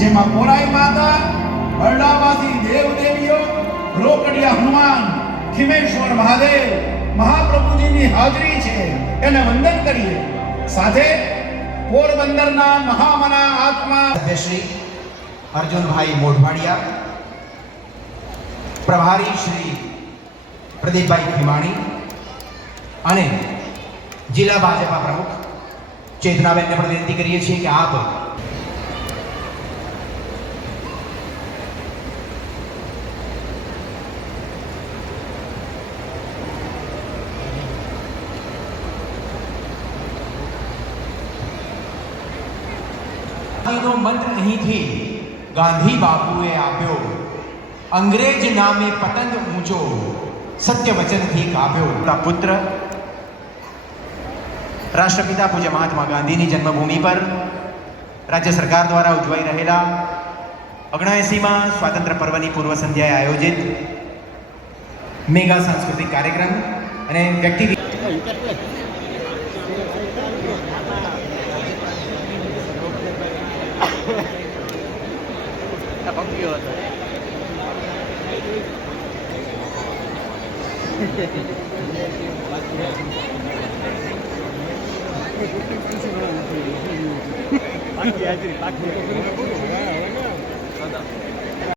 જેમાં કોરાઈ માતા, બરડાવાસી દેવદેવીઓ, રોકડિયા હનુમાન, ખીમેશ્વર મહાદેવ, મહાપ્રભુજીની હાજરી છે. એને વંદન કરીએ. સાથે પોરબંદરના મહામના આત્મા શ્રી અર્જુનભાઈ મોઢવાડિયા, પ્રભારી શ્રી પ્રદીપભાઈ ખીમાણી અને જિલ્લા ભાજપા પ્રમુખ ચેતનાબેનને પણ વિનંતી કરીએ છીએ કે આપ નો મંત્ર અહીંથી ગાંધી બાપુએ આપ્યો, અંગ્રેજ નામે પતંગ ઊંચો, સત્ય વચનથી કાપ્યો. પુત્ર રાષ્ટ્રપિતા પૂજ્ય મહાત્મા ગાંધીની જન્મભૂમિ પર રાજ્ય સરકાર દ્વારા ઉજવાઈ રહેલા 79માં સ્વાતંત્ર્ય પર્વની પૂર્વ સંધ્યાએ આયોજિત મેગા સાંસ્કૃતિક કાર્યક્રમ અને વ્યક્તિ પાકી